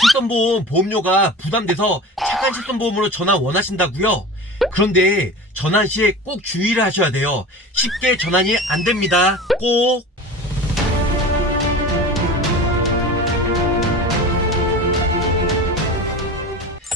실손보험 보험료가 부담돼서 착한 실손보험으로 전화 원하신다고요? 그런데 전환 시에 꼭 주의를 하셔야 돼요. 쉽게 전환이 안 됩니다. 꼭.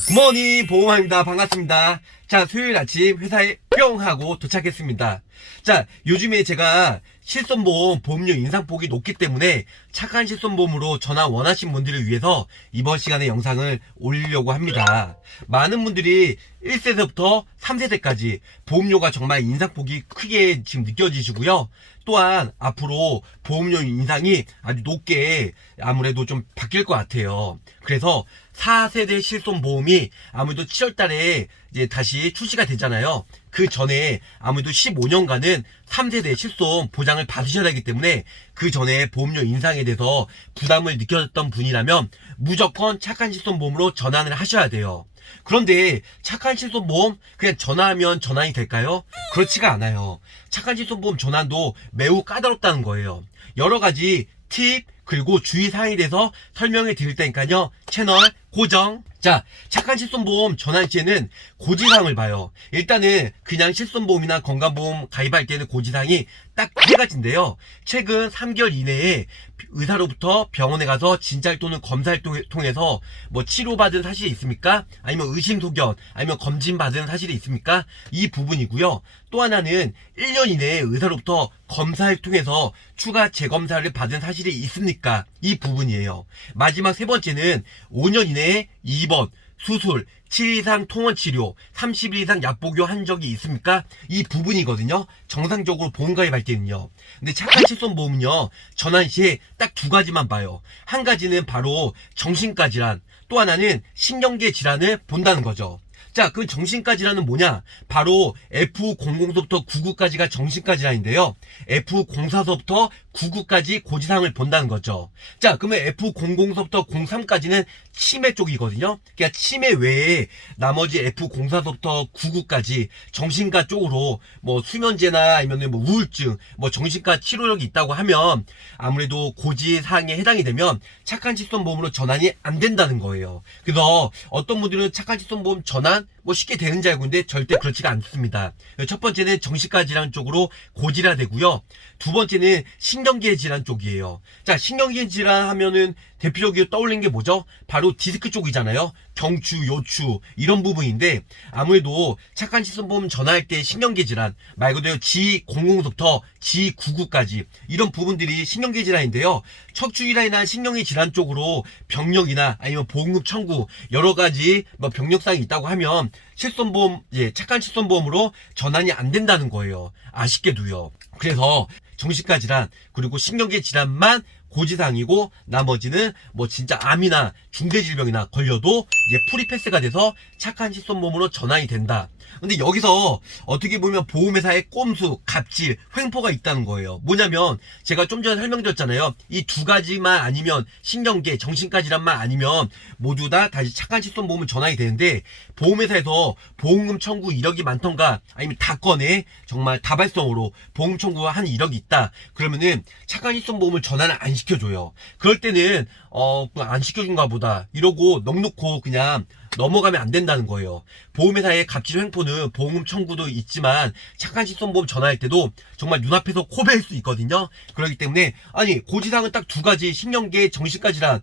굿모닝 보험입니다. 반갑습니다. 자, 수요일 아침 회사에 뿅 하고 도착했습니다. 자, 요즘에 제가 실손보험 보험료 인상폭이 높기 때문에 착한 실손보험으로 전화 원하신 분들을 위해서 이번 시간에 영상을 올리려고 합니다. 많은 분들이 1세대부터 3세대까지 보험료가 정말 인상폭이 크게 지금 느껴지시고요. 또한 앞으로 보험료 인상이 아주 높게 아무래도 좀 바뀔 것 같아요. 그래서 4세대 실손보험이 아무래도 7월 달에 이제 다시 출시가 되잖아요. 그 전에 아무래도 15년간은 3세대 실손 보장을 받으셔야 하기 때문에 그 전에 보험료 인상에 대해서 부담을 느꼈던 분이라면 무조건 착한 실손보험으로 전환을 하셔야 돼요. 그런데 착한 실손보험 그냥 전화하면 전환이 될까요? 그렇지가 않아요. 착한 실손보험 전환도 매우 까다롭다는 거예요. 여러 가지 팁 그리고 주의 사항에 대해서 설명해 드릴 테니까요. 채널 고정. 자, 착한 실손보험 전환 시에는 고지사항을 봐요. 일단은 그냥 실손보험이나 건강보험 가입할 때는 고지사항이 딱 세 가지인데요. 최근 3개월 이내에 의사로부터 병원에 가서 진찰 또는 검사를 통해- 통해서 뭐 치료받은 사실이 있습니까? 아니면 의심소견, 아니면 검진받은 사실이 있습니까? 이 부분이고요. 또 하나는 1년 이내에 의사로부터 검사를 통해서 추가 재검사를 받은 사실이 있습니까? 이 부분이에요. 마지막 세 번째는 5년 이내에 2번 수술, 7일 이상 통원 치료, 30일 이상 약 복용 한 적이 있습니까? 이 부분이거든요. 정상적으로 보험 가입할 때는요. 근데 착한 실손보험은요. 전환 시에 딱 두 가지만 봐요. 한 가지는 바로 정신과 질환, 또 하나는 신경계 질환을 본다는 거죠. 자, 그 질환은 뭐냐? 바로 F00서부터 99까지가 정신과 질환인데요. F04서부터 99까지 고지사항을 본다는 거죠. 자, 그러면 F00서부터 03까지는 치매 쪽이거든요. 그러니까 치매 외에 나머지 F04서부터 99까지 정신과 쪽으로 뭐 수면제나 아니면 뭐 우울증, 뭐 정신과 치료력이 있다고 하면 아무래도 고지사항에 해당이 되면 착한 실손보험으로 전환이 안 된다는 거예요. 그래서 어떤 분들은 착한 실손보험 전환 뭐 쉽게 되는 줄 알고 있는데 절대 그렇지가 않습니다. 첫 번째는 정신과 질환 쪽으로 고지라 되고요. 두 번째는 신경계 질환 쪽이에요. 자, 신경계 질환 하면은 대표적으로 떠올리는 게 뭐죠? 바로 디스크 쪽이잖아요. 경추, 요추 이런 부분인데 아무래도 착한 실손보험 전화할 때 신경계 질환 말 그대로 G00부터 G99까지 이런 부분들이 신경계 질환인데요. 척추 질환이나 신경계 질환 쪽으로 병력이나 아니면 보험금 청구 여러 가지 뭐 병력사항이 있다고 하면 실손보험 예 착한 실손보험으로 전환이 안 된다는 거예요. 아쉽게도요. 그래서 정신과 질환 그리고 신경계 질환만 고지사항이고 나머지는 뭐 진짜 암이나 중대질병이나 걸려도 이제 프리패스가 돼서 착한 실손보험으로 전환이 된다. 근데 여기서 어떻게 보면 보험회사의 꼼수, 갑질, 횡포가 있다는 거예요. 뭐냐면 제가 좀 전에 설명드렸잖아요. 이 두 가지만 아니면 신경계, 정신과 질환만 아니면 모두 다 다시 착한 실손보험은 전환이 되는데 보험회사에서 보험금 청구 이력이 많던가 아니면 다 건에 정말 다발성으로 보험 청구가 한 이력이 있다. 그러면은 착한 실손보험을 전환을 안 시켜 줘요. 그럴 때는 어, 그안 시켜준가 보다. 이러고 넉놓고 그냥 넘어가면 안 된다는 거예요. 보험회사의 갑질 횡포는 보험금 청구도 있지만 착한 실손보험 전화할 때도 정말 눈앞에서 코베일 수 있거든요. 그렇기 때문에 아니 고지사항은 딱 두 가지 신경계 질환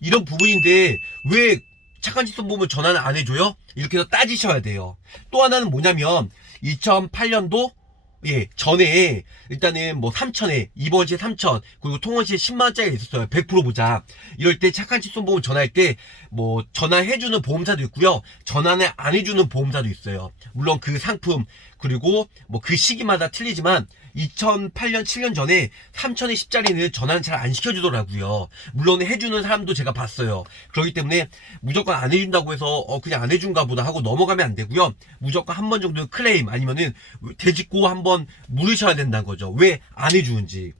이런 부분인데 왜 착한 실손보험을 전화를 안 해줘요? 이렇게 해서 따지셔야 돼요. 또 하나는 뭐냐면 2008년도 예, 전에 일단은 뭐 3천에 이번 시에 3천 그리고 통원 시에 10만 원짜리가 있었어요. 100% 보자. 이럴 때 착한 칫손보험 전화할 때 뭐 전화해주는 보험사도 있고요. 전화를 안 해주는 보험사도 있어요. 물론 그 상품 그리고 뭐 그 시기마다 틀리지만 2008년 7년 전에 3천에 10짜리는 전화는 잘 안 시켜주더라고요. 물론 해주는 사람도 제가 봤어요. 그렇기 때문에 무조건 안 해준다고 해서 어 그냥 안 해준가 보다 하고 넘어가면 안 되고요. 무조건 한 번 정도는 클레임 아니면은 되짚고 한번 물으셔야 된다는 거죠. 왜 안 해주는지.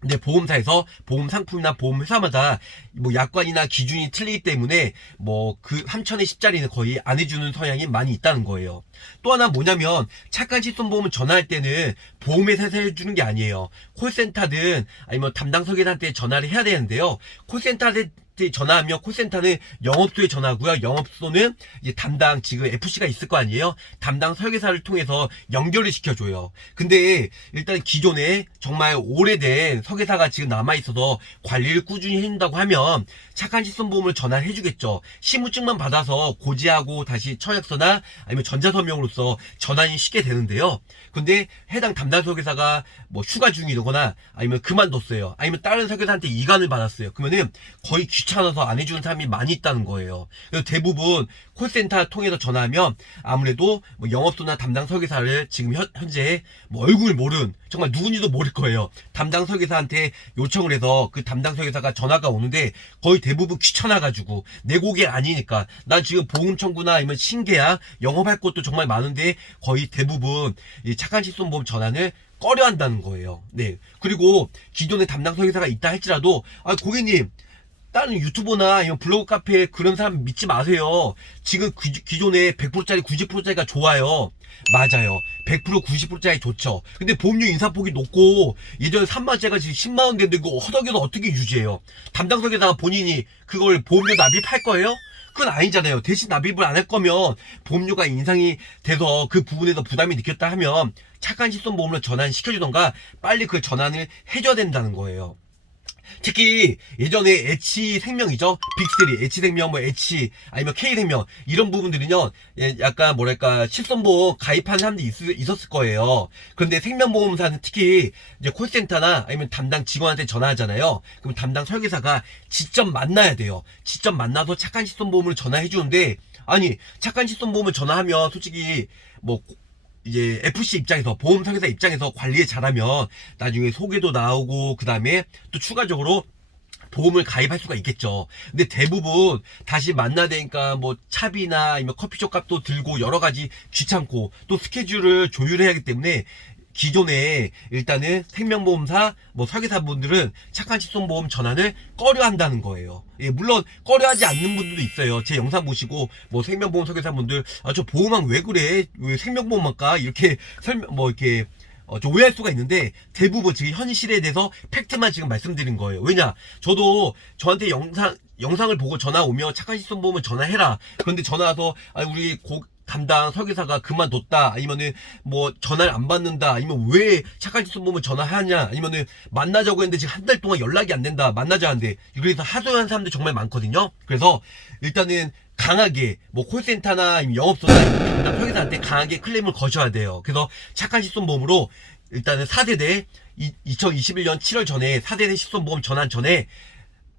근데 보험사에서 보험 상품이나 보험 회사마다 뭐 약관이나 기준이 틀리기 때문에 뭐 그 3천에 10짜리는 거의 안 해주는 성향이 많이 있다는 거예요. 또 하나 뭐냐면 착한 실손보험을 전화할 때는 보험회사에서 해주는 게 아니에요. 콜센터든 아니면 담당 설계사한테 전화를 해야 되는데요. 콜센터에 전화하면 콜센터는 영업소에 전화하고요. 영업소는 이제 담당 지금 FC가 있을 거 아니에요. 담당 설계사를 통해서 연결을 시켜줘요. 근데 일단 기존에 정말 오래된 설계사가 지금 남아 있어서 관리를 꾸준히 해준다고 하면 착한 시선보험을 전화를 해주겠죠. 신분증만 받아서 고지하고 다시 청약서나 아니면 전자서명으로서 전환이 쉽게 되는데요. 근데 해당 담당 설계사가 뭐 휴가 중이거나 아니면 그만뒀어요. 아니면 다른 설계사한테 이관을 받았어요. 그러면은 거의 귀 찮아서 안 해주는 사람이 많이 있다는 거예요. 그래서 대부분 콜센터 통해서 전화하면 아무래도 뭐 영업소나 담당 설계사를 지금 현, 현재 뭐 얼굴 모른 정말 누군지도 모를 거예요. 담당 설계사한테 요청을 해서 그 담당 설계사가 전화가 오는데 거의 대부분 귀찮아가지고 내 고객 아니니까 난 지금 보험 청구나 아니면 신계약 영업할 것도 정말 많은데 거의 대부분 이 착한 실손보험 전화를 꺼려 한다는 거예요. 네. 그리고 기존에 담당 설계사가 있다 할지라도 아 고객님 다른 유튜버나 아니면 블로그 카페 그런 사람 믿지 마세요. 지금 기, 기존에 100%짜리 90%짜리가 좋아요. 맞아요. 100% 90%짜리 좋죠. 근데 보험료 인상폭이 높고 예전에 3만짜리가 지금 10만원 되는데 허덕여서 어떻게 유지해요? 담당 설계사가 본인이 그걸 보험료 납입할 거예요? 그건 아니잖아요. 대신 납입을 안 할 거면 보험료가 인상이 돼서 그 부분에서 부담이 느꼈다 하면 착한 실손보험으로 전환시켜주던가 빨리 그 전환을 해줘야 된다는 거예요. 특히 예전에 H 생명이죠. 빅3, H 생명, 뭐 H 아니면 K 생명 이런 부분들은요. 예, 약간 뭐랄까 실손보험 가입한 사람들이 있, 었을 거예요. 그런데 생명보험사는 특히 이제 콜센터나 아니면 담당 직원한테 전화하잖아요. 그럼 담당 설계사가 직접 만나야 돼요. 직접 만나서 착한 실손보험을 전화해 주는데 아니 착한 실손보험을 전화하면 솔직히 뭐 이제 FC 입장에서 보험 설계사 입장에서 관리 잘하면 나중에 소개도 나오고 그 다음에 또 추가적으로 보험을 가입할 수가 있겠죠. 근데 대부분 다시 만나야 되니까 뭐 차비나 아니면 커피숍 값도 들고 여러 가지 귀찮고 또 스케줄을 조율해야 하기 때문에 기존에 일단은 생명보험사 뭐 설계사분들은 착한 실손보험 전환을 꺼려 한다는 거예요. 예, 물론 꺼려하지 않는 분들도 있어요. 제 영상 보시고 뭐 생명보험 설계사분들 아 저 보험왕 왜 그래? 왜 생명보험할까? 이렇게 설명 뭐 이렇게 어, 좀 오해할 수가 있는데 대부분 지금 현실에 대해서 팩트만 지금 말씀드린 거예요. 왜냐? 저도 저한테 영상 영상을 보고 전화 오면 착한 실손보험을 전화해라. 그런데 전화 와서 아 우리 고 담당 설계사가 그만뒀다. 아니면은 뭐 전화를 안 받는다. 아니면 왜 착한 실손보험을 전화하냐. 아니면은 만나자고 했는데 지금 한 달 동안 연락이 안 된다. 만나자 하는데. 그래서 하소연 사람들 정말 많거든요. 그래서 일단은 강하게 뭐 콜센터나 영업소나 담당 설계사한테 강하게 클레임을 거셔야 돼요. 그래서 착한 실손보험으로 일단은 4세대 2021년 7월 전에 4세대 실손보험 전환 전에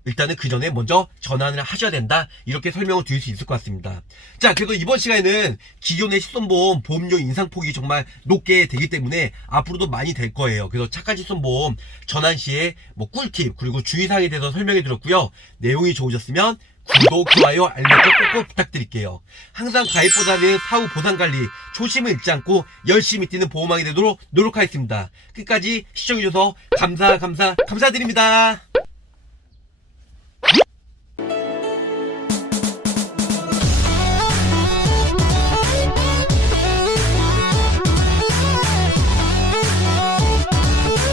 일단은 그 전에 먼저 전환을 하셔야 된다. 이렇게 설명을 드릴 수 있을 것 같습니다. 자, 그래도 이번 시간에는 기존의 실손보험 보험료 인상폭이 정말 높게 되기 때문에 앞으로도 많이 될 거예요. 그래서 착한 실손보험 전환 시에 뭐 꿀팁 그리고 주의사항에 대해서 설명해 드렸고요. 내용이 좋으셨으면 구독, 좋아요, 알림 설정 꼭꼭 부탁드릴게요. 항상 가입보다는 사후 보상 관리, 초심을 잃지 않고 열심히 뛰는 보험왕이 되도록 노력하겠습니다. 끝까지 시청해주셔서 감사, 감사, 감사드립니다.